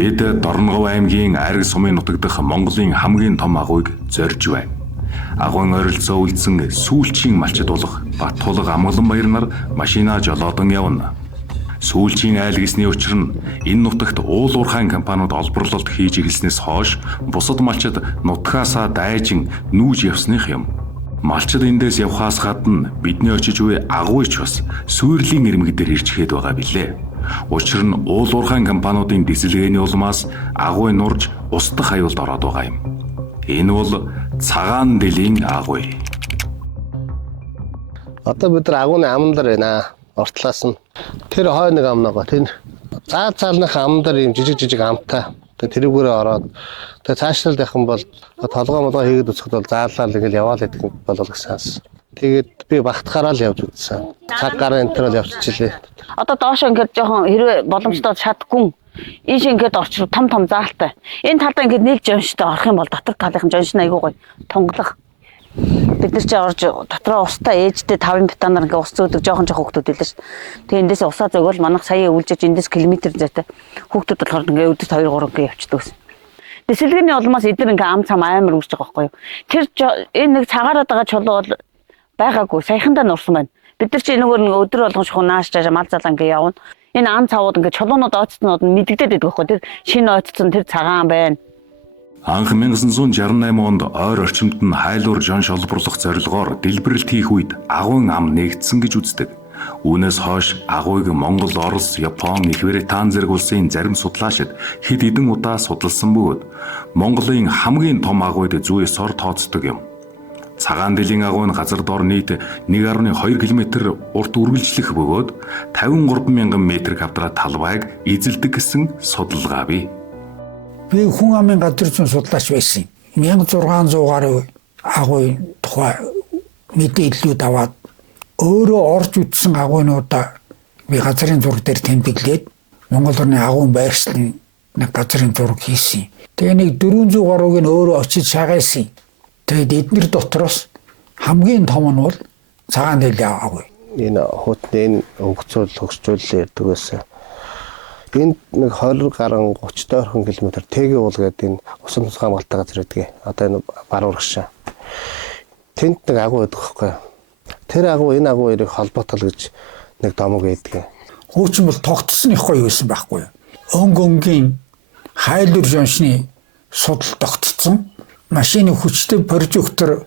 Бид Дорногов аймгийн Ариг сумын нутаг дахь Монголын хамгийн том агуйг зорж байна. Агуйн ойролцоо үлдсэн сүүлчийн малчид болох Баттулг Амгаланбаяр нар машинаа жолоодон явна. Сүүлчийн айл гэсний учир нь энэ нутагт уул уурхайн компаниуд олборлолт хийж эхэлснээс хойш бусад малчид нутгаасаа дайжин нүүж явсных юм. Малчид эндээс явхаас гадна бидний очиж буй агуйч бас сүйрлийн ирмэг дээр ирж хэд байгаа билээ. Учир нь уул уурхайн компаниудын дисэлгээний улмаас агуй нурж устдах аюулд ороод байгаа юм. Энэ бол цагаан дэлийн агуй. Одоо бид нар агууны амндар байна. Ортлаас нь тэр хой нэг ам байгаа. Тэр заалных амндар юм жижиг амтай. Тэрүүгээрээ ороод тэгээ цаашлал явах юм бол толгой молгой хийгээд өсөхөд бол заалал ингээл яваал гэдэг болов гэсэн. Тэгээд би багтахаараа л явж үзсэн. Цаг гараа энэ төр л явчихлээ. Одоо доош ингээд жоохон хэрвээ боломжтой шатгүй ийш ингээд орчих том заалтай. Энэ талдаа ингээд нэг жонштой орох юм бол дотор талынхан жонш нь айгүй гоё тунгалах. Бид нар ч орж дотроо устаа ээжтэй 5 бетоноор ингээд ус зөөдөг жоохон хүүхдүүд байлаа ш. Тэгээ эндээс усаа зөөгөл манайх сая өвлжиж эндээс километр зайтай хүүхдүүд болохоор ингээд өдөрт 2-3 ингээд явчихдаг ус. Дэсэлгээний улмаас эдгээр ингээд ам цам амар үүсэж байгаа байхгүй юу. Тэр энэ нэг цагаараад байгаа чулуу бол байгаагүй саяхандаа нурсан байна. Бид нар чи энэгээр нэг өдөр болгон шунааш жаа мал залаа ингээд явна. Энэ ан цавууд ингээд чулуунууд ойцтнууд нь мэддэгдээд байдаг байхгүй тэр шинэ ойцсон тэр цагаан байна. Анх 1968 онд ойр орчимд нь хайлуур жонш олборлох зорилгоор дэлбэрэлт хийх үед агуйн ам нэгдсэн гэж үздэг. Үүнээс хойш агуйг Монгол, Орос, Япон, Их Британь зэрэг улсын зарим судлаачид хэд хэдэн удаа судалсан бөгөөд Монголын хамгийн том агуйд зүйс ор тооцдог юм. Цагаан дэлийн агуй нь газар дор нийт 1.2 км урт үргэлжлэх бөгөөд 53,000 м2 талбайг эзэлдэг гэсэн судалгаа бий. Би хүн амын газар зүйн судлаач байсан. 1600 гаруй агуй тухай мэдээллүүд аваад өөрөө орж үтсэн агуйнуудаа би газрын зураг дээр тэмдэглээд Монгол орны агуйн байршлын нэг газрын зураг хийсэн. Тэгээ нэг 400 гаруйг нь өөрөө очиж шагайлсан. Тэгээд эднэр дотроос хамгийн том нь бол цагаан дэлийн агуй. Энэ хотны өнгөцөл хөгжүүлэл ярьдаг байсан. Энд нэг 20 гаруй 30 орхон километр Тэгэ уул гэдэг энэ усан тусгай хамгаалалттай газар байдаг. Одоо энэ баруун гашаа. Тэнд нэг агуй байдаг байхгүй. Тэр агуй энэ агуй хоёрыг холбоотол гэж нэг домог байдаг. Хуучин бол тогтсон их гоё байсан байхгүй юу? Өнгийн хайлуур жоншны судал тогтцсон. Машины хүчтэй прожектор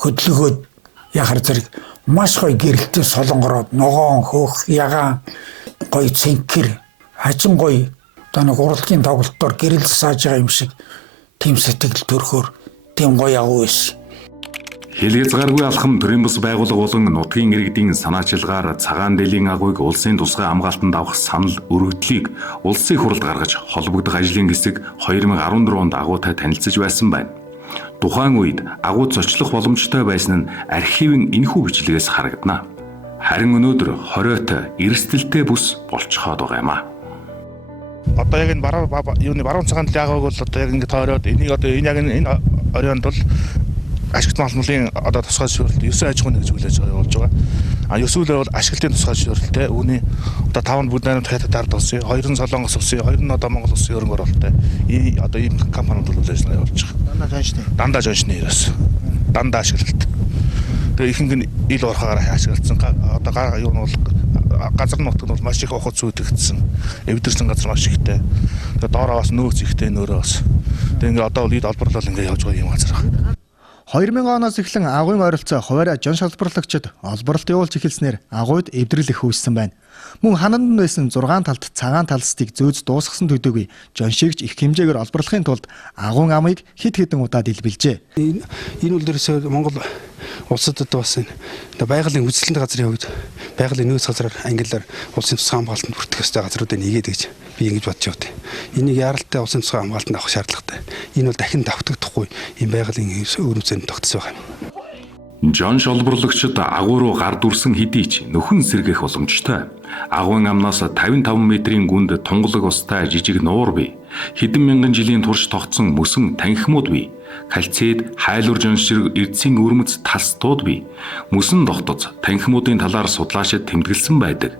хөдөлгөөд яхаар зэрэг маш гоё гэрэлтийн солонгороод ногоон хөөх ягаан гоё цэнхэр хажин гоё одоо нэг урлагийн тоглолтоор гэрэл сааж байгаа юм шиг тийм сэтгэл төрхөөр тийм гоё агуу байсан. Хэлгэрцгааргүй алхам төрийн бас байгууллага болон нутгийн иргэдийн санаачилгаар цагаан дэлийн агуйг улсын тусгай хамгаалтанд авах санал өргөдлийг улсын хурлд гаргаж холбогдох ажлын хэсэг 2014 онд агуутай танилцж байсан байна. Тухайн үед агуу зочлох боломжтой байсан нь архивын энэхүү бичлэгээс харагдана. Харин өнөөдөр хориотой эрсдэлтэй бүс болцоход байгаа юм а. Одоо яг энэ баруун цагаан дэлийн агуйг бол одоо яг ингэ тойроод энийг одоо энэ яг энэ оройнд бол ашиглалтын холмлын одоо тусгай зөвшөөрөлт 9 аж ахуйн гэж хүлээж явуулж байгаа. А 9-өл бол ашиглалтын тусгай зөвшөөрөлттэй үүний одоо 5 нь бүгд найрамд хятад ард улсын, 2 нь Солонгос улсын, 2 нь одоо Монгол улсын хөрөнгө оруулалттай. Одоо ийм компаниуд бол хүлээж явуулж байгаа. Дандаа жончны ерөөс. Дандаа ашиглалт. Тэгээ ихэнх нь ил уурхаагаар ашиглагдсан. Одоо юу нь бол газар нутгад бол маш их ухад зүйдэгдсэн. Эвдэрсэн газар маш ихтэй. Тэгээ доороо бас нөөц ихтэй нөрөө бас. Тэгээ ингээ одоо бол ид олборлол ингээ явж байгаа юм газар байна. 2000 оноос эхлэн агуйн ойролцоо хуваарь жонш олборлагчид олборлолт явуулж эхэлснээр агуйд эвдрэл их үүссэн байна. Мөн хананд нь байсан 6 талд цагаан талстыг зөөж дуусгасан төдийгүй жоншигч их хэмжээгээр олборлохын тулд агуйн амыг хэд хэдэн удаа дэлбэлжээ. Энэ үл дээрээс Монгол улсад одоо бас энэ байгалийн үзэсгэлэнт газар явагдав. Байгалийн нөөц газраар англиар улсын тусгай хамгаалтанд бүртгэх ёстой газруудыг нэгээд гэж би ингэж бодож явдаа. Энийг яаралтай улсын тусгай хамгаалтанд авах шаардлагатай. Энэ бол дахин давтагдахгүй энэ байгалийн өөр үзэнд тогтсон байгаа юм. Жонш олборлагчид агуу руу гар дүрсэн хэдий ч нөхөн сэргэх боломжтой. Агуйн амнаас 55 м-ийн гүнд тунгалаг устай жижиг нуур бий. Хэдэн мянган жилийн турш тогтсон мөсөн танхимууд бий. Кальцид хайлуур жоншиг эрдсийн өрмөц тастууд бий. Мөсөн дотоц танхимуудын талаар судлаачид тэмдэглэсэн байдаг.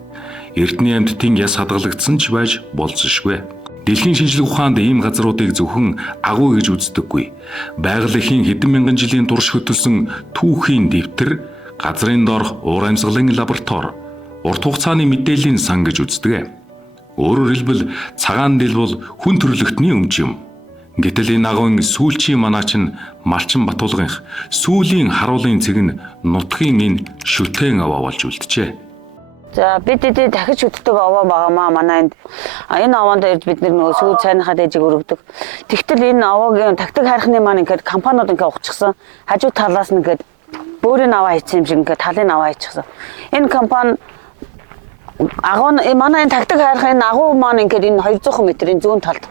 Эрдэнэ амьтдын яс хадгалагдсан ч байж болцсошгүй. Дэлхийн шинжлэх ухаанд ийм газруудыг зөвхөн агуу гэж үздэггүй. Байгаль эхийн хэдэн мянган жилийн турш хөтөлсөн түүхийн дэвтэр, газрын доорх уур амьсгалын лаборатори, урт хугацааны мэдээллийн сан гэж үздэг. Өөрөөр хэлбэл цагаан дэл бол хүн төрлөختний өмч юм. Гэтэл энэ агуйн сүүлчийн манаач нь Малчин Батулгынх сүүлийн харуулын цэг нь нутгийн энэ шүтэн аваа болж үлджээ. За бид дахиж шүтдэг овоо байгаамаа манай энд. Энэ овоонд ирж бид нөгөө сүүл цайныхаа дэжиг өргөдөг. Тэгтэл энэ овоогийн тактик хайрхны маань ингээд компаниуд ингээд ухчихсан. Хажуу талаас нь ингээд бөөрийн аваа хийсэн юм шиг ингээд талын аваа хийчихсэн. Энэ компани манай энэ тактик хайрхын агуу маань ингээд энэ 200 м-ийн зүүн талд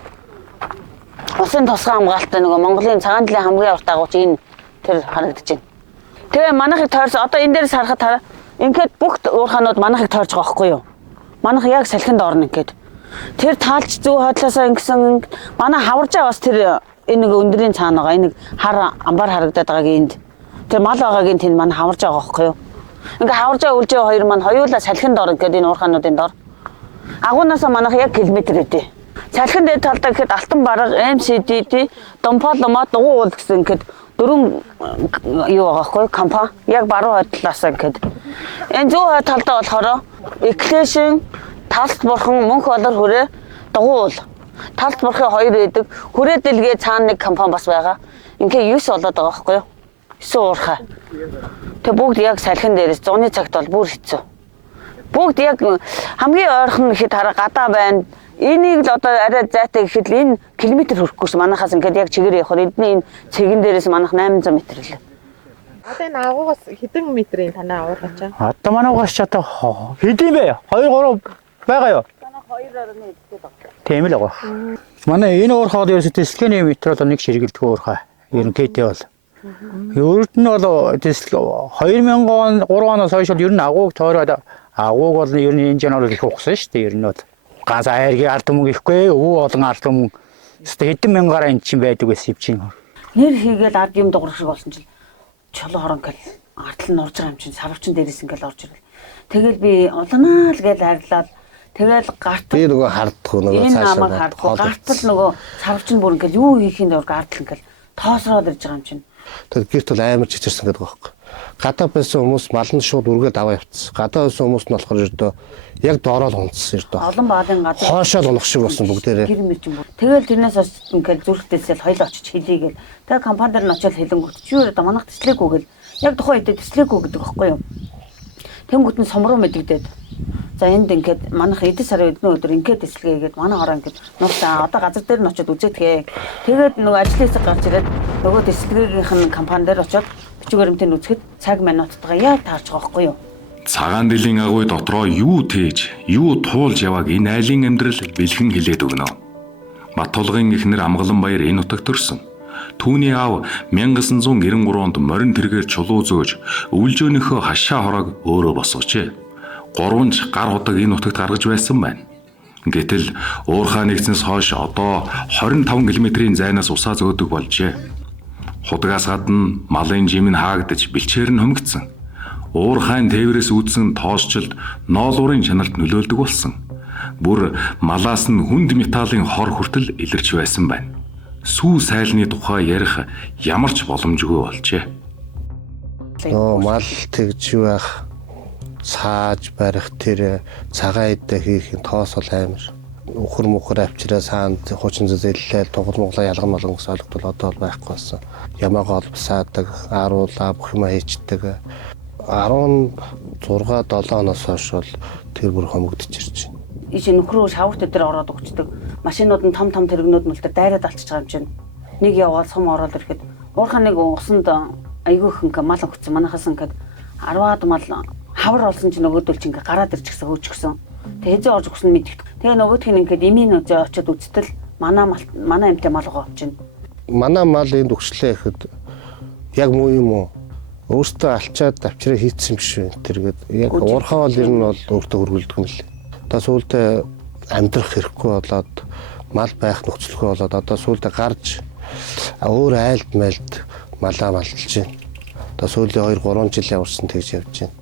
усын тусгай хамгаалалттай нөгөө Монголын цагаан дэлхийн хамгийн урт агууч энэ тэр харагдаж байна. Тэгээ манайхыг тойрс одоо энэ дээрээс харахад ингээд бүх уурхаанууд манайхыг тойрж байгаа байхгүй юу? Манайх яг салхинд орно ингээд. Тэр таалж зүү хойдлоосоо ингэсэн манай хаваржаа бас тэр энэ нэг өндрийн цаана байгаа. Энэ хар амбар харагдаад байгаагийн энд. Тэр мал байгаагийн тэнд манай хаварж байгаа байхгүй юу? Ингээ хаваржаа үлжээ хоёр маань хоёулаа салхинд орно гэдэг энэ уурхаануудын дор. Агуунаасаа манайх яг километр өдөө. Салхинд дэд талдаа гэхэд Алтан бараг, MCDD, Домполомо, Дугуй уул гэсэн ингээд дөрвөн юу байгаа байхгүй компани яг баруун хойдлоосаа ингээд. Энэ зүүн хойд талдаа болохоор Eklation, Талт бурхан, Мөнх болор хүрээ, Дугуй уул. Талт бурхын хоёр байдаг. Хүрээ дэлгээ цаана нэг компани бас байгаа. Ингээ 9 болоод байгаа байхгүй юу? 9 уурхай. Тэг бүгд яг салхин дээрээс зуны цагт бол бүр хэцүү. Бүгд яг хамгийн ойрхон ихэд хараа гадаа байна. Энийг л одоо арай зайтай гэхэд л энэ километр хүрэхгүйс манахаас ингээд яг чигээр явахаар эдний энэ цэгэн дээрээс манах 800 м л. Одоо энэ агуугаас хэдэн метрийн танаа авах гэж байна? Одоо манайгаас ч одоо хэдийн бэ? 2 3 байгаа юу? Танаа 2.1 гэдэг байна. Тийм л байгаа. Манай энэ уурхаад ерөөсөө тэсэлгээний метр бол нэг ширгэлдэг уурхай. Ер нь КТ бол. Өөрөөр нь бол 2000 он 3 оноос хойш бол ер нь агууг тойроод агууг бол ер нь энэ жанраар их ухсан шүү дээ. Ер нь бол ганц айргийн ард түмэн ихгүй өвөө олон ард түмэн хэдэн мянгаараа эн чинь байдаг байсан юм чинь. Нэр хийгээл ард юм дуурах шиг болсон чил чулуу хорон гэл ардл нь орж байгаа юм чинь сарвчин дээрээс ингээл орж ирэл. Тэгэл би уланаа л гээл арилаад тэгэл гарт Би нөгөө харддаг нөгөө цаашаа гартал нөгөө сарвчин бүр ингээл юу хийхин дург ардл ингээл тоосроод ирж байгаа юм чинь. Тэр гэрт бол амар чичирсэн гэдэг байхгүй. Гадаа байсан хүмүүс мал нь шууд үргээд аваа явцсан. Гадаа байсан хүмүүс нь болохоор ердөө яг доороо л унтсан ердөө. Олон баалын газар хоошоо унах шиг болсон бүгдээрээ. гэр мэр чинь бүр. Тэгэл тэрнээс хойш ингээл зүрхтээсэл хоёул очиж хэлийгээл. Тэгээ компани дээр нь очиод хэлэнгүүт чи юу одоо манайх төслээгүү гэл. Яг тухайн үедээ төслээгүү гэдэг байхгүй юу? Тэнгүүт нь сумруу мэдэгдээд. За энд ингээд манайх эдэн сарын өдний өдөр ингээд төслэгээгээд манай хороо ингээд нуусаа одоо газар дээр нь очиод үзээдгээ. Тэгээд нөгөө ажлын хэсэг гарч ирээд нөгөө төслэгээгийнх нь компани дээр очиод бичгээрэмтэн үзэхэд цаг минуттайгаа яг таарч байгаа байхгүй юу? Цагаан дэлхийн агуй дотроо юу тээж, юу туулж явааг энэ айлын амьдрал бэлхэн хилээд өгнө. Батулгын эхнэр Амгаланбаяр энэ нутагт төрсөн. Түүний аав 1993 онд морин тэргээр чулуу зөөж өвлжөөнийхөө хашаа хороог өөрөө босгожээ. 3 гар худаг энэ нутагт гаргаж байсан байна. Гэтэл уурхай нэгснээс хойш одоо 25 км-ийн зайнаас усаа зөөдөг болжээ. Худгаас гадна малын жим нь хаагдаж бэлчээр нь хомигдсон. Уурхайн тээврээс үүдсэн тоосчлд ноолуурын чаналд нөлөөлдөг болсон. Бүр малаас нь хүнд металлын хор хүртэл илэрч байсан байна. Сүү сайлны тухай ярих ямар ч боломжгүй болжээ. Мал тэгж байх, цааж барих тэр цагаан идэ хийх тоос бол амар. Өхөр мөхөр авчираа саанд хуучин зэллээ тугал муглаа ялган болгон гэсэн ойлголт одоо бол байхгүй болсон. Ямаагаа олбсаадаг, аруулаа бүх юм хийчдэг. 16-7 оноос хойш бол тэр бүр хомогдож ирж байна. Иш нөхрөө шавхт дээр ороод өгчдөг. Машинууд нь том тэрэгнүүд нь л тэр дайраад алчиж байгаа юм чинь. Нэг яваад сум ороод ирэхэд уурхаа нэг усанд айгүй их ингээ мал өгсөн. Манайхаас ингээд 10-аад мал хавар олсон чинь нөгөөдөл чинь ингээ гараад ирчихсэн хөөчихсөн. Тэгээ хэзээ орж өгсөн мэддэг. Тэгээ нөгөөдх нь ингээд эмийн өжөө очиод үзтэл манай эмтэй мал байгаа чинь. Манай мал энд өгчлээ гэхэд яг муу юм уу? Өөртөө алчаад авчираа хийцсэн юм шиг тэргээд яг уурхаа бол ер нь бол өөртөө хөргөлдөг юм л. Одоо сүүлдээ амьдрах хэрэггүй болоод мал байх нөхцөлгүй болоод одоо сүүлдээ гарч өөр айлд мэлд малаа малчилж байна. Одоо сүүлийн 2-3 жил явсан тэгж явж байна.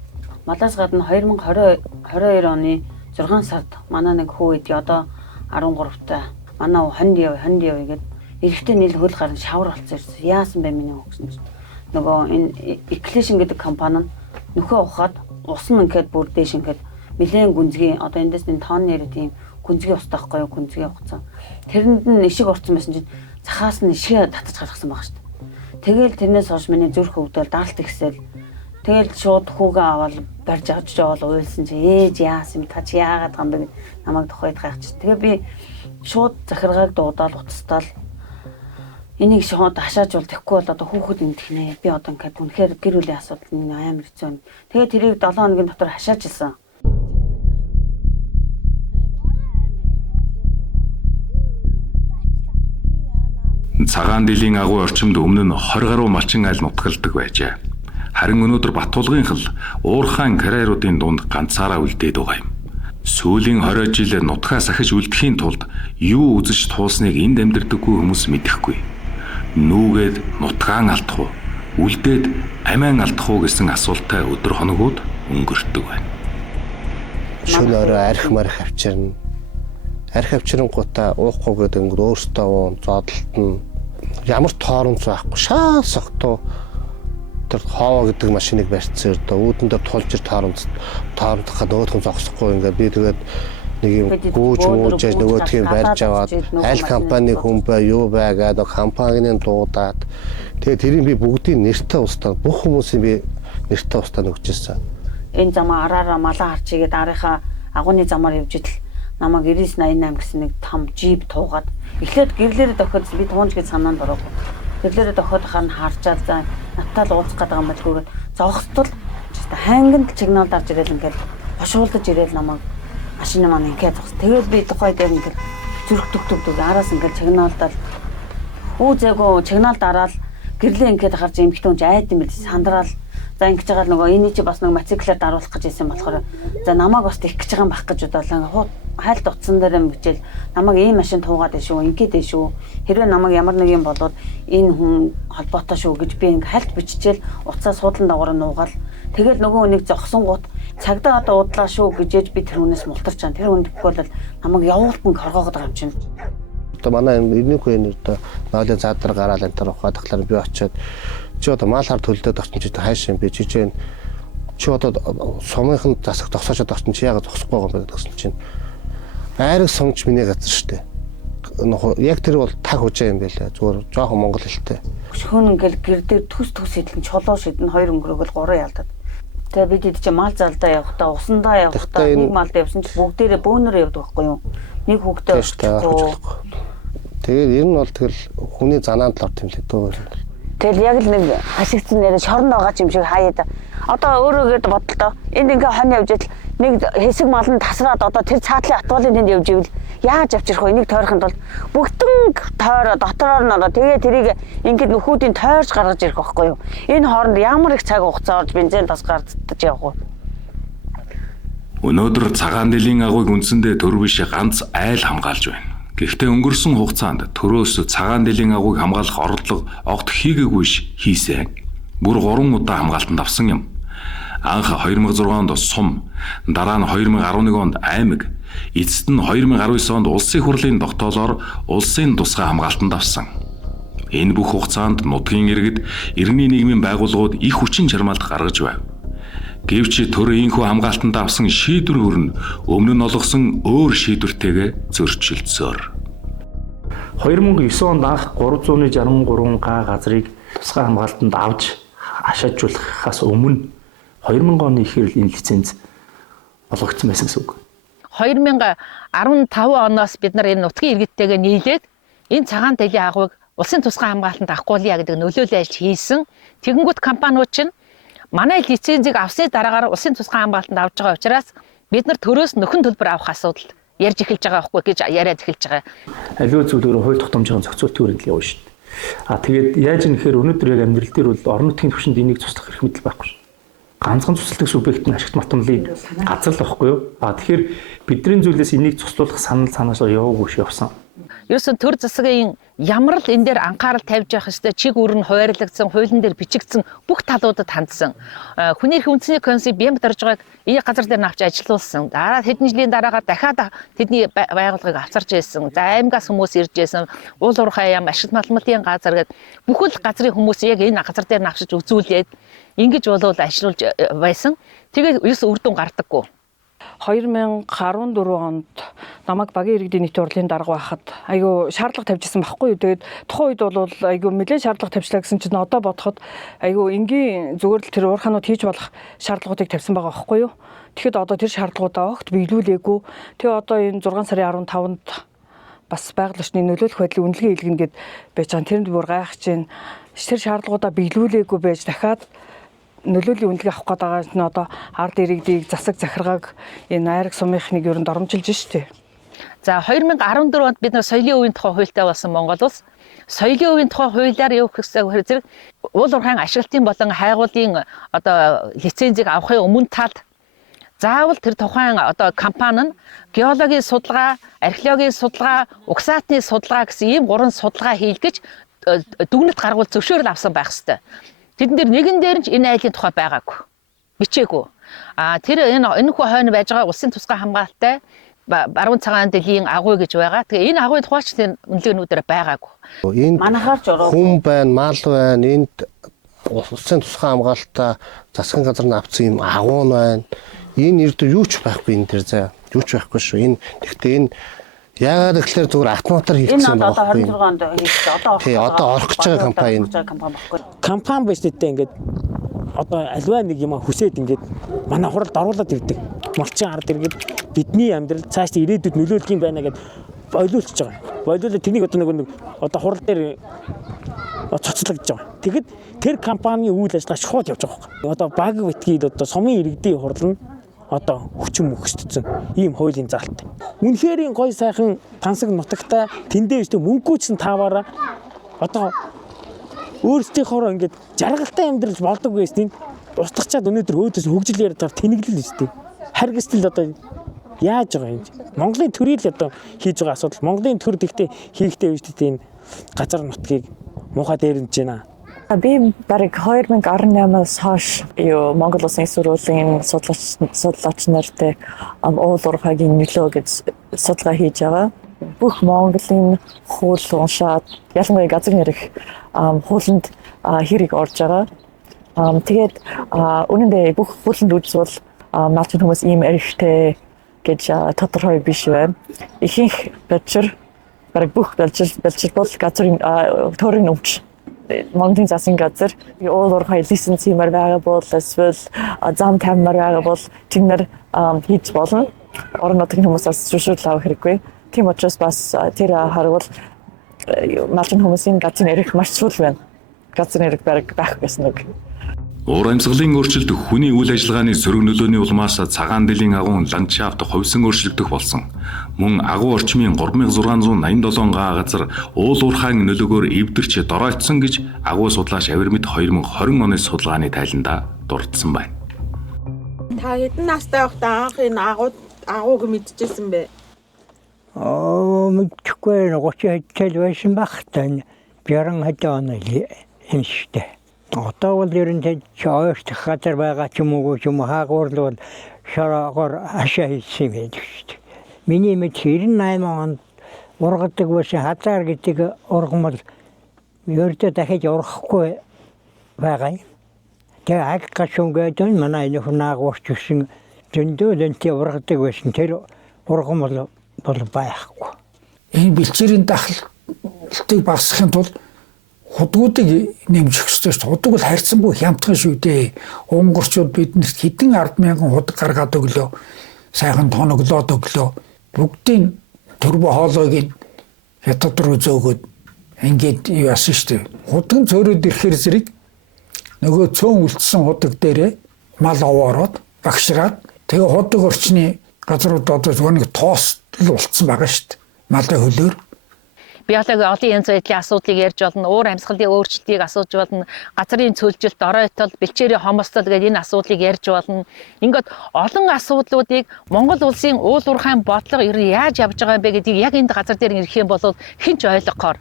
Малаас гадна 2022 оны 6 сард манай нэг хүү идэ одоо 13-та манай хонд яв гэдэг эрэхтэй нийл хөл гарan шавар болцсон ирсэн. Яасан бэ миний хөгсөн чинь. Нөгөө энэ Eclesion гэдэг компани нь нөхөө ухаад ус нь ингээд бүр дээш ингээд нэлээд гүнзгий одоо эндээс энэ тонн нэрэд ийм гүнзгий ус таахгүй юу гүнзгий ухсан. Тэрэнд нь ишиг орсон байсан чинь цахаас нь ишгээ татаж гаргасан баг шүү дээ. Тэгэл тэрнээс хойш миний зүрх өвдөл даралт ихсэл тэгэл шууд хүүгээ аваад барьж авч явал уйлсан чи ээж яасан юм та чи яагаад гам бэ намайг тухайд гайхчих. Тэгээ би шууд захиргааг дуудаад утастал энийг шууд хашаажуул тэхгүй бол одоо хүүхэд ингэх нэ би одоо ингээд үнэхээр гэр бүлийн асуудал нь амар хэцүү. Тэгээ тэрийг 7 хоногийн дотор хашаажилсан. Цагаан дилийн агуу орчимд өмнө нь 20 гаруй малчин айл нутгалдаг байжээ. Харин өнөөдөр Баттулгынхэл уурхайн карьеруудын дунд ганцаараа үлдээд байгаа юм. Сүүлийн 20 жил нутгаа сахиж үлдэхийн тулд юу үзэж туулсныг энд амьдардаггүй хүмүүс мэдэхгүй. Нүүгээд нутгаан алдах уу, үлдээд амиан алдах уу гэсэн асуултаа өдөр хоногуд өнгөрдөг байна. Шөнө орой арх марх авчирна. Арх авчирнгуудаа уухгүй гэдэг нь өөртөө уун зодолтно. Ямар тооронц байхгүй шаа согтуу тэр хоо гэдэг машиныг барьцсан өрдөө үүдэн дээр тулж ир тооромдох нөгөөх нь зогсохгүй ингээд би тэгээд нэг юм гүүж мууж нөгөөдгийг барьж аваад аль компани хүн бай юу бай гэдэг компанийн дуудаад тэгээд тэрийг би бүгдийг нэртээ устдаа бүх хүмүүсийн би нэртээ устдаа нөгжсэн. Энэ замаа араараа малаа харч игээд арийнхаа агууны замаар явж идэл намайг 9988 гэсэн нэг том жип туугаад эхлээд гэрлээрээ дохиод би туунж гэж санаанд ороогүй. Гэрлээрээ дохиод хань харчаал за натаал уулзах гэдэг юм байлгүйгээд зогсдол хайнганд сигнал дарж ирэл ингээд хошуулдаж ирэл намайг машины маань ингээд зогс. Тэгээд би тухай дээр ингээд зүрх төгтөгдөг араас ингээд сигналдал үүзээгөө сигнал дараал гэрлээ ингээд харж эмхтэн хүн айд юм бил сандраал за ингэж байгаа нөгөө энэ чи бас нэг мотоциклээр даруулах гэж байсан болохоор за намайг бас их гэж байгаа юм байх гэж бодлоо хайлт утсан дээр юм бичээл намайг ийм машин туугаад дэшүү ингээд дэшүү хэрвээ намайг ямар нэг юм болоод энэ хүн холбоотой шүү гэж би ингээд хайлт биччихэл уцаа суудлан дагуур нуугаал тэгэл нөгөө хүнийг зогсонгууд цагдаа одоо удлаа шүү гэжээж би тэр хүнээс мултарч чана тэр хүн тэгвэл намайг явуултан хоргоогод байгаа юм чинь одоо манай энэ хүн одоо нойлын цаадар гараал энэ төр ухаад тахлаар би очиод чи одоо мал хар төлдөд очсон чи хайш юм би жижиг чи одоо сумынхын засаг тогсоочод очсон чи яагаад зогсохгүй байгаа юм бэ гэсэн чинь айраг сумч миний газар штэ яг тэр бол таг хужаа юм байлаа зүгээр жоохон монгол хэлтэй хүн ингээл гэрдээ төс хэдлэн чолоо шидэн 2 өнгөрөөгөл 3 ялдаад тэгээ бид хэд чи мал залдаа явахдаа усандаа явахдаа нэг малд явсан чи бүгдээрээ бөөнөр явдаг байхгүй юу нэг хүүхдээ тэгээд ер нь бол тэгэл хүний занаанд л орд юм лээ дөө. Тэгэл яг л нэг хашигдсан нэрээ шоронд байгаа юм шиг хаяад. Одоо өөрөөгөө бодлоо. Энд ингээ хон явж идэл нэг хэсэг мал нь тасраад одоо тэр цаатлын атгуулын тэнд явж ивэл яаж авчрах вэ? Энийг тойрохын тулд бүгдэн тойроо дотороор нь ороо тэгээ тэрийг ингээд нөхүүдийн тойрж гаргаж ирэх байхгүй юу? Энэ хооронд ямар их цаг хугацаа орж бензин тас гарддаг явах вэ? Өнөөдөр цагаан дилийн агуйг үндсэндээ төр биш ганц айл хамгаалж байна. Гэхдээ өнгөрсөн хугацаанд төрөөс цагаан дилийн агуйг хамгаалах орлого огт хийгээгүйш хийсэн. Бүр 3 удаа хамгаалтанд авсан юм. Анх 2006 онд сум, дараа нь 2011 онд аймаг, эцэст нь 2019 онд улсын хурлын тогтоолоор улсын тусгай хамгаалтанд авсан. Энэ бүх хугацаанд нутгийн иргэд эртний нийгмийн байгууллагууд их хүчин чармаалт гаргаж байв. Гэвч төр ийхүү хамгаалтанд авсан шийдвэр нь өмнө нь олгосон өөр шийдвэртэйгээ зөрчилдсөөр. 2009 онд анх 363 га газрыг тусгай хамгаалтанд авч хашаажуулахаас өмнө 2000 оны ихэрл энэ лиценз олгогдсон байсан гэсэн үг. 2015 оноос бид нар энэ нутгийн иргэдтэйгээ нийлээд энэ цагаан дилийн агуйг улсын тусгай хамгаалтанд авахгүйя гэдэг нөлөөлөл ажил хийсэн. Тэгэнгүүт компаниуд чинь манай лицензийг авсны дараагаар улсын тусгай хамгаалтанд авч байгаа учраас бид нар төрөөс нөхөн төлбөр авах асуудал ярьж эхэлж байгаа байхгүй гэж яриад эхэлж байгаа. Аливаа зүйлөөр хууль тогтоомжийн зохицуултын хүрээлэл явна шүү дээ. Тэгээд яаж юм гэхээр өнөөдөр яг амьдрал дээр бол орон нутгийн түвшинд энийг туслах эрх мэдэл байхгүй шүү. Ганцхан цуцлдаг субъект нь ашигт матамлын газар л байхгүй юу? Тэгэхээр бидний зүйлээс энийг цуцлуулах санаасаа яваагүй ш явсан. Ерөөсөн төр засгийн ямар л энэ дээр анхаарал тавьж явах ёстой, чиг үүр нь хуваарлагдсан, хуулийн дээр бичигдсэн бүх талуудад хандсан. Хүний эрхийн үндэсний конвенцийг бие дарж байгааг энэ газар дээр навч ажилуулсан. Дараа хэдэн жилийн дараагаар дахиад тэдний байгууллагыг авчирч ирсэн. За аймгаас хүмүүс ирж ирсэн. Уул уурхай ям, ашиг малмалтын газар гэдэг бүхэл газрын хүмүүс яг энэ газар дээр навчиж үзүүлээд ингэж болов ажилуулж байсан. Тэгээд ерөөс үр дүн гардаггүй. 2014 онд намайг багийн иргэдийн нийтийн урлагийн дарга байхад айгүй шаардлага тавьжсэн байхгүй юу. Тэгээд тухайн үед бол айгүй нэлээд шаардлага тавьчлаа гэсэн чинь одоо бодоход айгүй энгийн зүгээр л тэр уурхаанууд хийж болох шаардлагуудыг тавьсан байгаа байхгүй юу. Тэгэхэд одоо тэр шаардлагуудаа огт биелүүлээгүй. Тэгээ одоо энэ 6 сарын 15-нд бас байгаль орчны нөлөөлөх байдлын үнэлгээ хэлгэнэ гэд байж байгаа. Тэрэнд бүр гайхаж байна. Тэр шаардлагуудаа биелүүлээгүй байж дахиад нөлөөлийн үнэлгээ авах гээд байгаа нь одоо ард иргэдийг засаг захиргааг энэ айраг сумынхныг ер нь доромжилж штэ. За 2014 онд бид нар соёлын өвийн тухай хуультай болсон Монгол улс соёлын өвийн тухай хуулиар явах гэсэн зэрэг уул уурхайн ашиглалтын болон хайгуулын одоо лицензийг авахын өмнө талд заавал тэр тухайн одоо компани нь геологийн судалгаа, археологийн судалгаа, угсаатны судалгаа гэсэн ийм 3 судалгаа хийлгэж дүгнэлт гаргуул зөвшөөрөл авсан байх ёстой. Тэдэн дээр нэгэн дээр нь энэ айлын тухай байгаагүй. Бичээгүй. Тэр энэ хүү хойно байж байгаа улсын тусгай хамгаалалтай баруун цагаан дэлхийн агуй гэж байгаа. Тэгээ энэ агуй тухайч тэр үнэлгээнүүдээр байгаагүй. Энд Манайхаарч ороо. Хүн байна, мал байна. Энд улсын тусгай хамгаалалтаа засгийн газар нь авсан юм агуун байна. Энэ ердөө юу ч байхгүй энэ тэр заа. Юу ч байхгүй шүү. Энэ тэгтээ энэ яагаад гэхээр зүгээр автоматар хийгдсэн байна. байна. Энэ одоо 26 онд хийгдсэн. Тий, одоо орох гэж байгаа компани. Компани биш үстэй ингээд одоо альва нэг юм хүсээд ингээд манай хуралд оруулаад ирдэг. Малчин ард иргэд бидний амьдрал цааш ирээдүйд нөлөөлөх юм байна гэд ойлуулчихж байгаа. Ойлуулаад тэрнийг одоо нэг одоо хурал дээр цоцлогдож байгаа. Тэгэхэд тэр компанийн үйл ажиллагаа шууд явж байгаа юм. Одоо баг битгийд одоо сумын иргэдийн хурал нь одоо хүчин мөхсдсөн ийм хуулийн заалт. Үнэхээр гой сайхан тансаг нутагтай тэндээ өстө мөнгөчсөн тааваараа одоо өөрсдийнхөө ингээд жаргалтай амьдралж болдог байсныг устгачаад өнөөдөр өөдөөс хөгжил яриад байгаа тэнэглэл өстэй. Харгистэл одоо яаж байгаа юм. Монголын төрийг л одоо хийж байгаа асуудал. Монголын төр дэхтэй хийхтэй үстэй энэ газар нутгийг муухай дээрнэж байна. Би бараг 2018-аас хойш Монгол Улсын сургуулийн судлаач нартай уул уурхайгийн нөлөө гэж судалгаа хийж байгаа. Бүх Монголын хууль уншаад ялангуяа газар нэрх хуулинд хэрэг орж байгаа. Тэгээд үнэндээ бүх хуулинд үзвэл малчин хүмүүс ийм эрхтэй гэж тодорхой биш байна. Ихэнх балчир бараг бүх балчир бол газрын төрийн өвч Монголын засгийн газар уул уурхай лиценз хиймээр байгаа бол эсвэл зам тавьмаар байгаа бол тэднэр хийж болно. Орон нутгийн хүмүүсээс зөвшөөрөл авах хэрэггүй. Тийм учраас бас тэр харвал малчин хүмүүсийн газрын эрх маш чухал байна. Газрын эрх бараг байх гэсэн үг. Уур амьсгалын өөрчлөлт хүний үйл ажиллагааны сөрөг нөлөөний улмаас цагаан дэлхийн агуун ландшафт хувьсан өөрчлөгдөх болсон. Мөн агуу орчмын 3687 га газар уул уурхайн нөлөөгөөр эвдэрч доройтсон гэж агуу судлаач Авирмит 2020 оны судалгааны тайландаа дурдсан байна. Та хэдэн настай байхдаа анх энэ агууг мэдчихсэн бэ? Мэдхгүй 30 хэд байсан багтаа. Бяран хатааны энэ штэ. Одоо бол ер нь ойртох газар байгаа ч юм уу хаагуурлууд шараагоор ашаа хийсэн байдаг шүү дээ. Миний мэд 98 онд ургадаг байсан хазар гэдэг ургамал ердөө дахиж ургахгүй байгаа юм. Тэгээ аг гашунгээд манай энэ хунаагуурч гисэн зөндөө лэнтэй ургадаг байсан тэр ургамал бол байхгүй. Энэ бэлчээрийн дахалтыг багасгахын тулд худгуудыг нэмжих ёстой шүү дээ. Худаг бол харьцангуй хямдхан шүү дээ. Унгарчууд биднэрт хэдэн 10,000 худаг гаргаад өглөө. Сайхан тоноглоод өглөө. Бүгдийн төрбө хоолойг хятад руу зөөгөөд ингээд яасан шүү дээ. Худаг цөөрөд ирэхээр зэрэг нөгөө цөөн үлдсэн худаг дээрээ мал овоороод багшраад тэгээ худаг орчны газрууд одоо зөвхөн нэг тоос л болцсон байгаа шүү дээ. Малын хөлөөр. биологи олон янз байдлын асуудлыг ярьж болно, уур амьсгалын өөрчлөлтийг асууж болно, газрын цөлжилт, оройтол, бэлчээрийн хомсдол гэдэг энэ асуудлыг ярьж болно. Ингээд олон асуудлуудыг Монгол улсын уул уурхайн бодлого ер нь яаж явж байгаа юм бэ гэдгийг яг энэ газар дээр ирэх юм бол хэн ч ойлгохоор.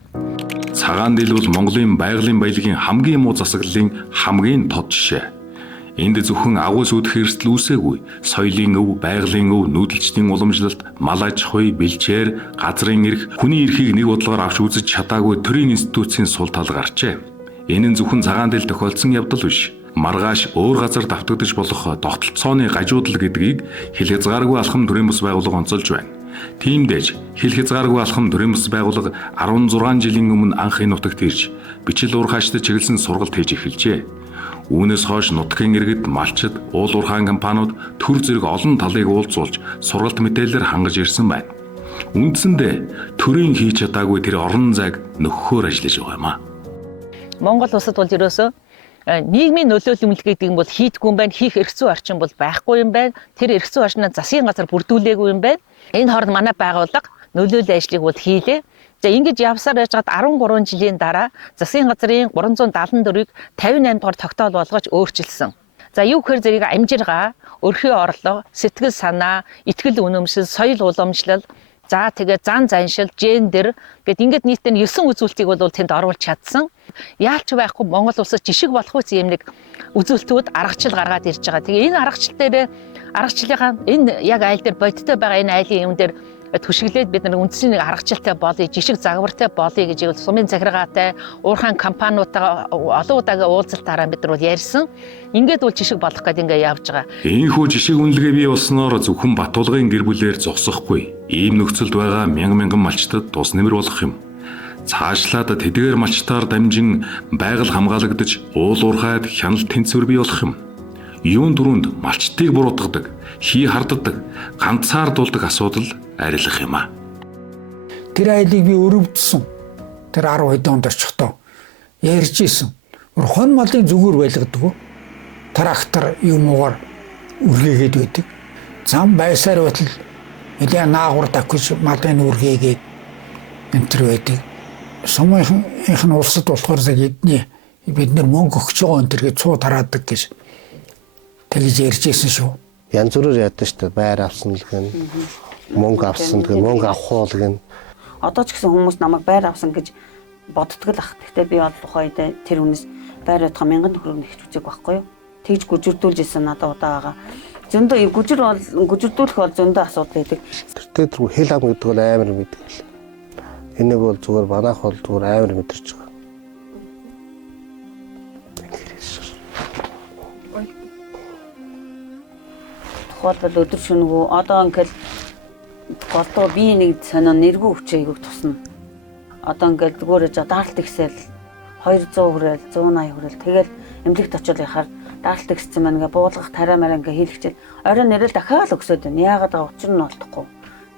Цагаан дэл бол Монголын байгалийн баялагын хамгийн муу засаглалын хамгийн тод жишээ. Энд зөвхөн агуу сүдэх эрсдэл үүсээгүй, соёлын өв, байгалийн өв, нүүдэлчдийн уламжлалт, мал аж ахуй, бэлчээр, газрын эрх, хүний эрхийг нэг бодлогоор авч үзэж чадаагүй төрийн институцийн сул тал гарчээ. Энэ нь зөвхөн цагаан дэл тохиолдсон явдал биш. Маргааш өөр газар давтагдаж болох тогтолцооны гажуудал гэдгийг хэл хязгааргүй алхам төрийн бас байгууллага онцолж байна. Тиймдээж хэл хязгааргүй алхам төрийн бас байгууллага 16 жилийн өмнө анх энэ нутагт ирж бичил уурхаачд чиглэсэн сургалт хийж эхэлжээ. Үүнээс хойш нутгийн иргэд, малчид, уул уурхайн компаниуд төр зэрэг олон талыг уулзуулж сургалт мэдээлэлээр хангаж ирсэн байна. Үндсэндээ төрийн хийж чадаагүй тэр орон зайг нөхөхөөр ажиллаж байгаа юм аа. Монгол улсад бол ерөөсөө нийгмийн нөлөөлөмөл гэдэг нь бол хийдгүй юм байна, хийх эрх зүйн орчин бол байхгүй юм байна. Тэр эрх зүйн орчноо засгийн газар бүрдүүлээгүй юм байна. Энэ хооронд манай байгууллага нөлөөллийн ажлыг бол хийлээ. За ингэж явсаар яжгаад 13 жилийн дараа засгийн газрын 374-ийг 58 дугаар тогтоол болгож өөрчилсөн. За юу гэхээр зэрэг амжиргаа, өрхийн орлого, сэтгэл санаа, итгэл үнэмшил, соёл уламжлал, за тэгээ зан заншил, гендер гэд ингээд нийтдээ 9 үзүүлэлтийг бол тэнд оруулж чадсан. Яалч байхгүй Монгол улсад жишг болох үс юм нэг үзүүлэлтүүд аргачлал гаргаад ирж байгаа. Тэгээ энэ аргачлалынхаа энэ яг айл дээр бодиттой байгаа энэ айлын юм дээр түшиглээд бид нар үндэсний нэг аргачлалтай болъё, жишг загвартай болъё гэж сумын захиргаатай, уурхайн компаниудаа олон удаагийн уулзалтаараа бид нар бол ярьсан. Ингээд бол жишг болох гэдэг ингээ явж байгаа. Ийхүү жишг үнэлгээ бий болсноор зөвхөн Батулгын гэр бүлээр зогсохгүй. Ийм нөхцөлд байгаа мянган малчтад тус нэмэр болох юм. Цаашлаад тэдгээр малчтаар дамжин байгаль хамгаалагдаж, уул уурхайд хяналт тэнцвэр бий болох юм. Юун дөрөнд малчтыг буруутгадаг, хий харддаг, ганцаар дулдаг асуудал арилах юм аа. Тэр айлыг би өрөвдсөн. Тэр 10 хэдэн онд очихдоо ярьж исэн. Хон малын зүгээр байлгадаг. Трактор юмугаар үргээгээд байдаг. Зам байсаар байтал нэлээ наагур давхиж малын үргээгээд энтэр байдаг. Сумынх нь улсад болохоор эдний бид нар мөнгө өгч байгаа энэ төргээ цуу тараадаг гэж тэгж ярьж исэн шүү. Янз бүрээр яддаг шүү дээ. Байр авсан л гэн. Мөнгө авсан гэх мөнгө авах уу гэн. Одоо ч гэсэн хүмүүс намайг байр авсан гэж боддог л ах. Гэхдээ би бол ухаад тэр хүнээс байр авах 1000 төгрөг нэгч үзег байхгүй юу? Тэгж гүжирдүүлж исэн надад удаа байгаа. Зөндөө гүжирдүүлэх бол зөндөө асуудал байдаг. Тэр хэл ам гэдэг бол амар мэддэг л. Энийг бол зүгээр банаах бол зүгээр амар мэдэрч байгаа. Тухайлбал өдөр шөнөгөө одоо ингээл голдоо би нэг сонио нэргүй хүчэйгөө тусна. Одоо ингээл зүгээр даалт ихсэл 200 хүрэл 180 хүрэл тэгэл эмнэлэгт очиод яхаар даалт ихсэн маань ингээ буулгах тарай мараа ингээ хийлгчээл орой нэрэл дахиад өгсөд байна. Яагаад байгаа учир нь олдохгүй.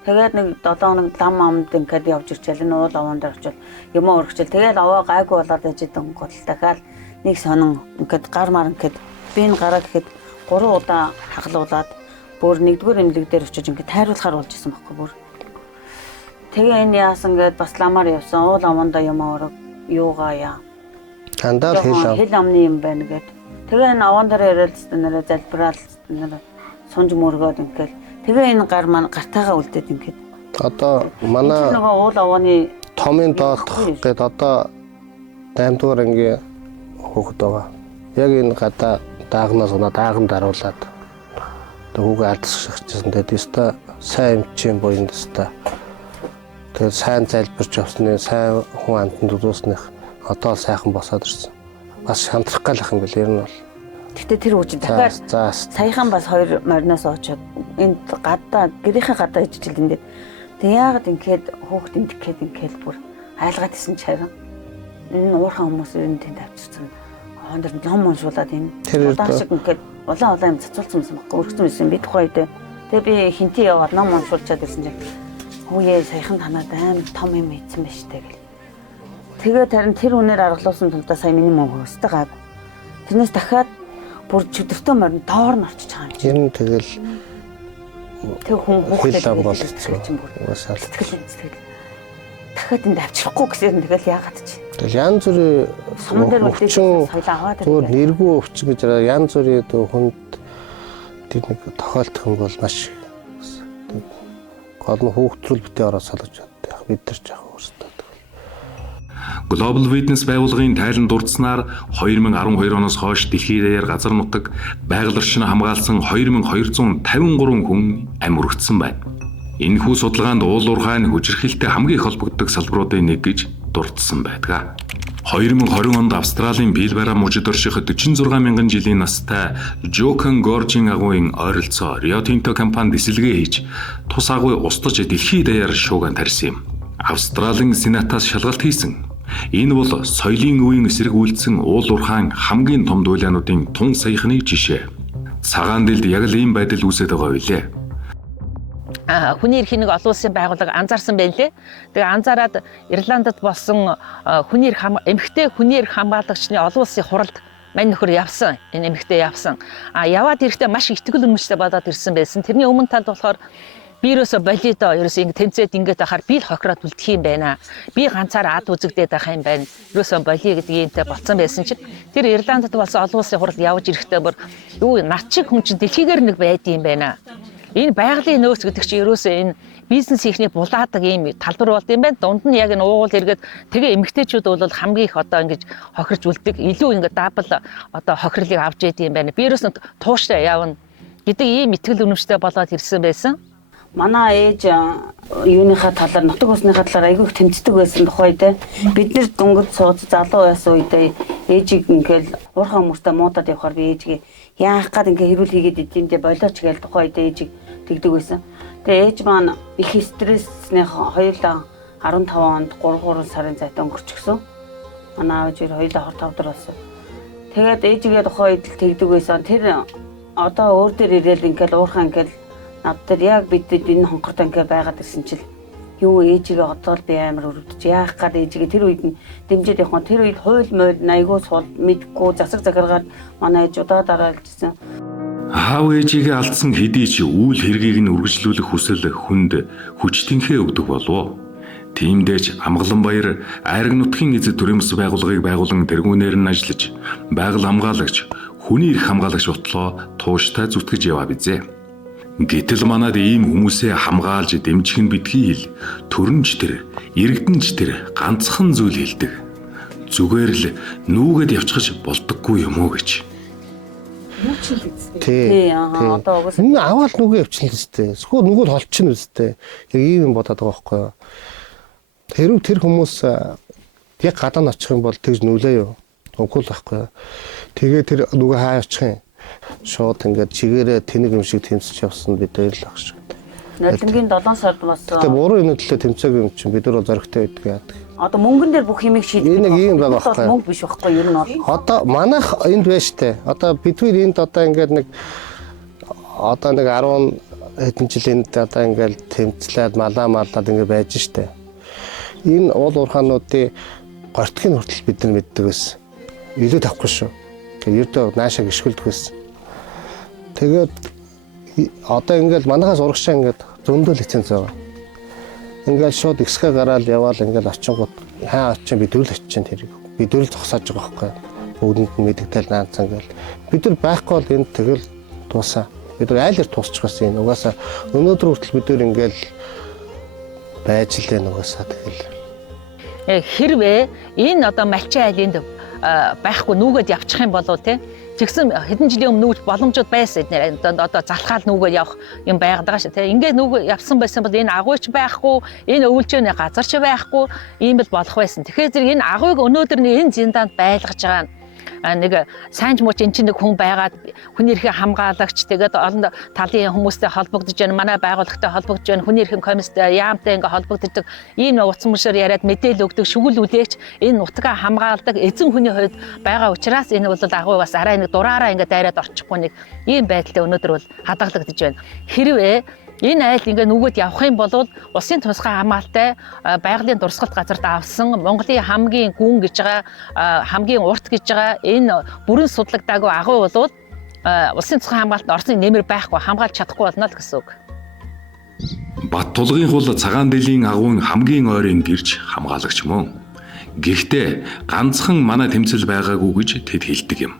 Тэгээд нэг 7 хоног лам амд ингээд явж ирчээл энэ уул аваан дээр очиод юм өргөчээл тэгээд аваа гайгүй болоод ижидэн гол дахиад нэг сонин ингээд гар мар ингээд би энэ гараа гэхэд 3 удаа хаглуулад бүр нэгдүгээр эмнэлэг дээр очиж ингээд тайруулахаар болж исэн байхгүй бүр. Тэгээ энэ яасан гээд бас ламаар явсан. Уул аманда юм орог юугаа яа. Дандаа хэл амны юм байна гээд. Тэгээ энэ аван дээр ярилцсан нэрэ залбираал нэрэ сунж мөргөөд ингээд. Тэгээ энэ гар маань гартайгаа үлдээд ингээд. Одоо манай нөгөө уул авааны томын доолдох гээд одоо 8 дугаар ангийн хүүхэд байгаа. Яг энэ гадаа даагнаас дааган даруулаад хүүгээ алдчихсан. Тэгээд өстой сайн эмчийн буйнд өстой. Тэгээд сайн залбирч явсны сайн хүн амтнд үзүүлснэх одоо сайхан босоод ирсэн. Бас шантрах галах юм бэл ер нь бол. Гэтэ тэр үуч дахиад саяхан бас 2 мориноос очоод энд гадаа гэрийнхээ гадаа ижил эндээ. Тэг яагаад ингээд хүүхд эндэх гээд ингээд бүр айлгаад исэн чарам. Энэ уурхайн хүмүүс энэ тэнд авчирсан. Хондор ном уншуулад энэ удаа шиг ингээд улаан юм цацуулсан юм баггүй өргөсөн байсан би тухай үедээ. Тэгээ би хинтээ яваад ном уншуулчаад ирсэн чинь хүүе саяхан танаад амар том юм ийдсэн байж тээ гэл. Тэгээд харин тэр үнээр аргалуулсан тулдаа сая миний мөнгө өстэй гайг. Тэрнээс дахиад бүр чөдөртөө морин доор нь орчиж байгаа юм. Ер нь тэгэл тэг хүн хүүхдээ болчихсон. сэтгэл. дахиад энд авчрахгүй гэсэн тэгэл яагаад чи. Тэгэл янз бүрийн Суман дээр үлдээж өвчин, соёл аваад зүгээр нэргүй өвчин гэж янз бүрийн хүнд тэр нэг тохиолдох юм бол маш гол нь хүүхдрүүл битээ ороод салгаж чаддаг. Бид нар ч яг өөрсдөө. Global Witness байгууллагын тайланд дурдсанаар 2012 оноос хойш дэлхийд даяар газар нутаг байгаль орчныг хамгаалсан 2253 хүн амь өргөцсөн байна. Энэхүү судалгаанд уул уурхай нь хүчирхийлэлтэй хамгийн их холбогддог салбаруудын нэг гэж дурдсан байдаг. 2020 онд Австралийн Пилбара мужид орших 46 мянган жилийн настай Жокан Горжийн агуйн ойролцоо Rio Tinto компани дисэлгээ хийж тус агуй устж дэлхийд даяар шууган тарьсан юм. Австралийн Сенатаас шалгалт хийсэн. Энэ бол соёлын үеийн эсрэг үйлдсэн уул уурхайн хамгийн том дуулиануудын тун саяхны жишээ. Цагаан дэлд яг л ийм байдал үүсэж байгаа билээ. Хүний эрхийн нэг олон улсын байгууллага анзаарсан байлээ. Тэгээ анзаараад Ирландд болсон эмэгтэй хүний эрх хамгаалагчны олон улсын хуралд мань нөхөр явсан. Энэ эмэгтэй явсан. Яваад ирэхдээ маш итгэл үнэмштэй болоод ирсэн байсан. Тэрний өмнө талд болохоор би ерөөсө болидо ерөөсө ингэ тэмцээд ингээд байхаар би л хохироод үлдэх юм байна. Би ганцаараа ад үзэгдээд байх юм байна. Ерөөсө болиё гэдэг юмтай болцсон байсан чинь тэр Ирландд болсон олон улсын хурал явж ирэхдээ бүр юу над шиг хүн чинь дэлхийгээр нэг байдсан юм байна. Энэ байгалийн нөөц гэдэг чинь ерөөсөө энэ бизнес хийхний булаадаг ийм талбар болд юм байна. Дунд нь яг энэ уугуул эргээд тэгээ эмэгтэйчүүд бол хамгийн их одоо ингэж хохирч үлддэг. Илүү ингэ дабл одоо хохирлыг авч идэв юм байна. Би ерөөсөө тууштай явна гэдэг ийм итгэл үнэмштэй болоод ирсэн байсан. Манай ээж юуныхаа талаар нутаг усныхаа талаар айгүй их тэмцдэг байсан тухай те. Бид нэр дөнгөж сууж залуу байсан үедээ ээжийг ингээл уурхай хүмүүстэй муудаад явахаар би ээжгээ яах гээд ингээ хэрүүл хийгээд идэндээ болооч гээл тухай үедээ ээжийг тэгдэг байсан. Тэгээ ээж маань их стресснээ хоёулаа 15 онд 3 сарын зайтай өнгөрчихсөн. Манай аав хоёр 25 дор болсон. Тэгээд ээжигээ тухай үед тэгдэг байсан. Тэр одоо өөр дээр ирээл ингээл уурхай ингээл надад яг бидэд энэ хонхортой ингээ байгаад ирсэн чил юу ээжигээ одоо л би амар өрөвдөж яах гээд ээжигээ тэр үед нь дэмжиж явах. Тэр үед хууль мойл айгуу сул мэдгүй засаг захиргаад манай ээж удаа дараалжсэн. Аав ээжигээ алдсан хэдий ч үйл хэргийг нь үргэлжлүүлэх хүсэл хүнд хүчтэнхээ өгдөг болов. Тиймдээч Амгаланбаяр Айраг нутгийн эзэд төрөмс байгууллагыг байгуулан тэргүүнээр нь ажиллаж байгаль хамгаалагч, хүний эрх хамгаалагч ботлоо тууштай зүтгэж яваа бизээ. Гэтэл манад ийм хүмүүсээ хамгаалж дэмжих нь битгий хэл төрөнч тэр, иргэдэнч тэр ганцхан зүйл хэлдэг. Зүгээр л нүүгээд явчихж болдоггүй юм уу гэж. Тий. Одоо угсаа аваад нүгэ явчихна үстэй. Эсвэл нүгэл холчихно үстэй. Яг ийм юм бодоод байгаа байхгүй юу? Хэрв тэр хүмүүс яг гадаа нь очих юм бол тэгж нүлээ юу? Үгүй л байхгүй юу? Тэгээ тэр нүгэ хаа явчих юм? Шууд ингээд чигээрээ тэнэг юм шиг тэмцэж явсан бид хоёр л ах шиг. Нодлонгийн 7 сард болсон. Тэгээ буруу энэ төлөө тэмцээгүй юм чинь бид нар зоригтой байдаг яадаг. Одоо мөнгөн дээр бүх юмыг шийдэх. Энэ нэг юм байгаа байхгүй. Мөнгө биш байхгүй ер нь бол. Одоо манайх энд байж тээ. Одоо бидний энд одоо ингээд нэг 10 хэдэн жилийн одоо ингээд тэмцлээд малаад ингээд байж штэ. Энэ уул уурхаануудын гортгийн хүртэл бид нар мэддэг байсан. Илүү тавхгүй шүү. Тэгээ ердөө наашаа гიშгэлдэг байсан. Тэгээд одоо ингээд манайхаас урагшаа ингээд зөндөө лиценз байгаа. Ингээд шууд XK гараад яваал ингээд очингууд хаа очин бид төрөл очин тэрийг бид төрөл зогсоож байгаа байхгүй. Бүгдэнд нь мэдгдэл наацсан гэл. Бид нар байхгүй бол энэ тэгэл дуусаа. Бид нар айлэр туусчих гэсэн энэ угаасаа өнөөдөр хүртэл бид нар ингээд байж л энэ угаасаа тэгэл. Хэрвээ энэ одоо малчин айлынд байхгүй нүгэд явчих юм болов те тэгсэн хэдэн жилийн өмнө нүүж боломжууд байсан эднэр одоо залхаал нүгээр явах юм байгадаг шүү те ингээд нүг явсан байсан бол энэ агуйч байхгүй энэ өвлжөөний газар ч байхгүй ийм л болох байсан. Тэгэхээр зэрэг энэ агуйг өнөөдөр энэ зиндаанд байлгаж байгаа нэг сайнч мууч эн чинь нэг хүн байгаад хүний эрхийн хамгаалагч тэгээд олон талын хүмүүстэй холбогдож байна. Манай байгууллагатай холбогдож байна. Хүний эрхийн комисстэй яамтай ингээ холбогддог. Ийм утсан мөшөр яриад мэдээлэл өгдөг, шүгэл үлээч энэ нутгаа хамгаалдаг эзэн хүний хувьд байгаа учраас энэ бол агуу бас арай нэг дураараа ингээ дайраад орчихгүй нэг ийм байдалтай өнөөдөр бол хадгалагдаж байна. Хэрвээ энэ айл ингээ нүгөд явах юм бол улсын тусгай хамгаалалтай байгалийн дурсгалт газарт авсан Монголын хамгийн гүн гэж байгаа хамгийн урт гэж байгаа энэ бүрэн судлагдаагүй агуу бол улсын тусгай хамгаалалт орсны нэмэр байхгүй хамгаалж чадахгүй болно л гэсэн үг. Бат тулгын хул цагаан дэлийн агуун хамгийн ойрын гэрж хамгаалагч мөн. Гэхдээ ганцхан манай тэмцэл байгаагүй гэж тэд хэлдэг юм.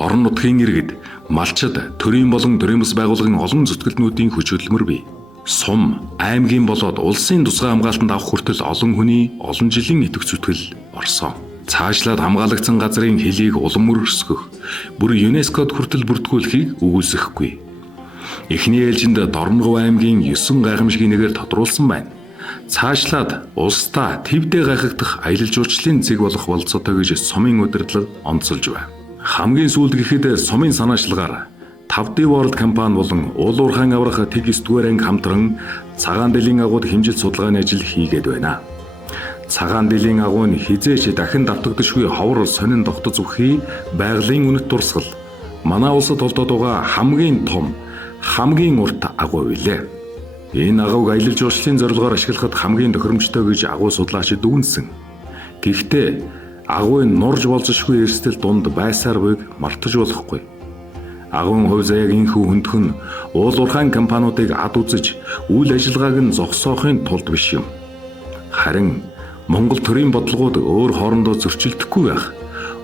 Орон нутгийн иргэд, малчид, төрийн болон төрийн бас байгууллагын олон зүтгэлнүүдийн хүч хөдөлмөр бий. Сум, аймгийн болоод улсын тусгай хамгаалтанд авах хүртэл олон хүний олон жилийн идэвх зүтгэл орсон. Цаашлаад хамгаалагцсан газрын хөлийг улам өргөсгөх, бүр ЮНЕСКОд хүртэл бүртгүүлэхийг үгүйсэхгүй. Эхний ээлжинд Дорногов аймгийн 9 гайхамшигын нэгээр тодруулсан байна. Цаашлаад улсдаа твдээ гайхагдах аялал жуулчлалын цэг болох болцоотой гэж сумын удирдлага онцолж байна. Хамгийн сүүлд гэхэд сумын санаачлагаар 5D World компани болон уулуурхайн аврах тэг 9-р анги хамтран цагаан дэлийн агууд хэмжил судалгааны ажил хийгээд байна. Цагаан дэлийн агуу нь хизээч дахин давтагдшгүй ховор сонин тогтоц үхий байгалийн үнэт дурсгал манай улсад толдоод байгаа хамгийн том, хамгийн урт агуу билээ. Энэ агууг аялал жуулчлалын зорилгоор ашиглахад хамгийн тохиромжтой гэж агуу судлаачид дүгнсэн. Гэхдээ агуйн нурж болзошгүй эрсдэл дунд байсаар буйг мартаж болохгүй. Агуйн хувь заяаг инхүү хөндөхн уулуурхайн компаниудыг ад үзэж үйл ажиллагааг нь зогсоохын тулд биш юм. Харин Монгол төрийн бодлогууд өөр хоорондоо зөрчилдөхгүй байх.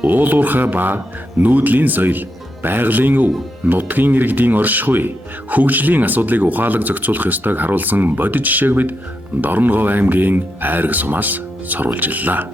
Уулуурхай ба нүүдлийн соёл, байгалийн өв, нутгийн иргэдийн оршихуй, хөгжлийн асуудлыг ухаалаг зохицуулах ёстойг харуулсан бодит жишээг бид Дорногов аймгийн Айраг сумаас соруулжиллаа.